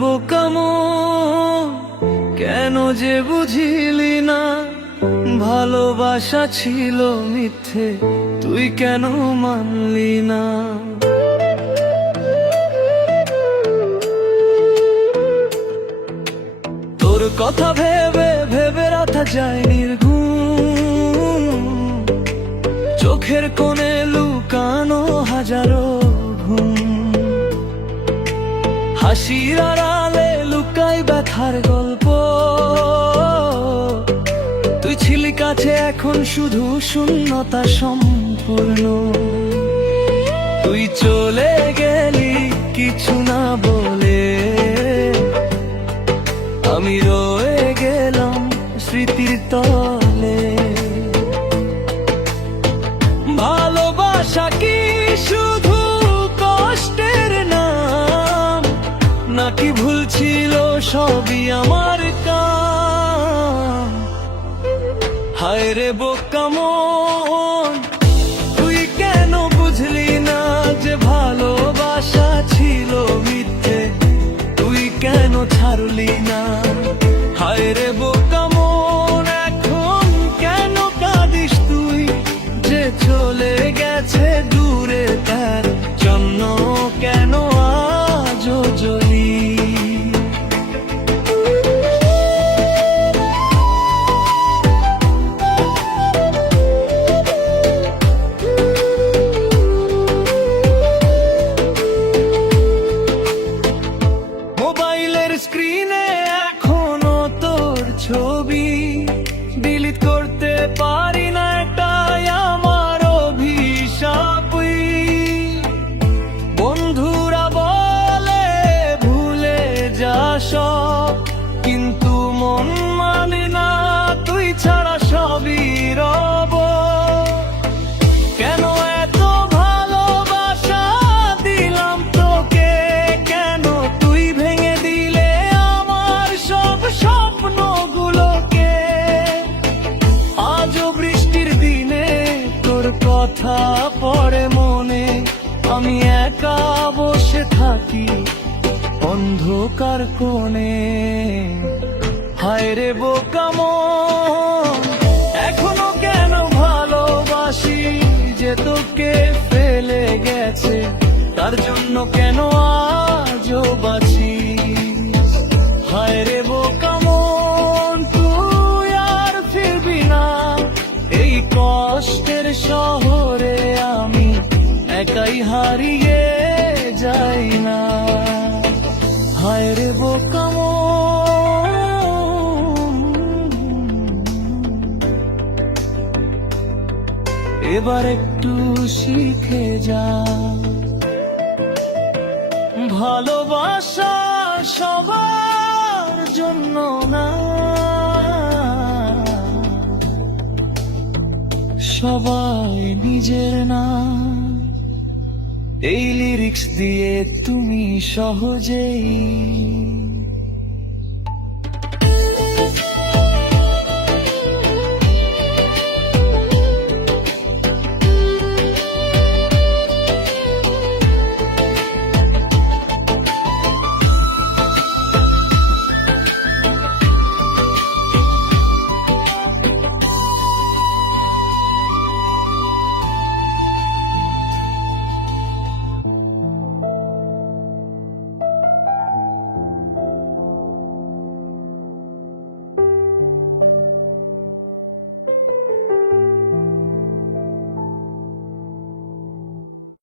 বোকা মন, কেন যে বুঝিলি না ভালোবাসা ছিল মিথ্যে, তুই কেন মানলি না? তোর কথা ভেবে ভেবে রাখা যায় নির্ঘুম, চোখের কোণে লুকানো হাজারো ঘুম, হাসির আড়ালে লুকাই ব্যথার গল্প। তুই ছিলি কাছে, এখন শুধু শূন্যতা সম্পূর্ণ। তুই চলে গেলি কিছু না বলে, আমি রয়ে গেলাম স্মৃতির তলে। ভালোবাসা কি শুধু কষ্টের নাম, নাকি ভুল ছিল সবই আমার কাম? হায় রে বোকা মন, তুই কেন বুঝলি না যে ভালোবাসা ছিল মিথ্যে, তুই কেন ছাড়লি না? হায় রে বোকা মন, এখন কেন কাঁদিস তুই, যে চলে গেছে দূরে তার জন্য কেন আজও জ্বলি? মোবাইলের স্ক্রিনে এখনো তোর ছবি ডিলিট করতে পারি না, এটাই আমার অভিশাপ। বন্ধুরা বলে ভুলে যা সব, কিন্তু মন মানে না তুই ছাড়া সবই রব। কেন এত ভালোবাসা দিলাম তোকে, কেন তুই ভেঙে দিলে আমার সব স্বপ্নগুলোকে? আজও বৃষ্টির দিনে তোর কথা পড়ে মনে, আমি একা বসে থাকি অন্ধকার কোণে। হায় রে বোকা মন, এখনো কেন ভালোবাসি যে তোকে ফেলে গেছে, তার জন্য কেন আজও বাঁচি? হায় রে বোকা মন, তুই আর ফিরবি না এই কষ্টের শহরে, আমি একাই হারিয়ে যাই না। হায় রে বোকা মন, এবার একটু শিখে যা, ভালোবাসা সবার জন্য না, সবাই নিজের না। এই লিরিক্স দিয়ে তুমি সহজেই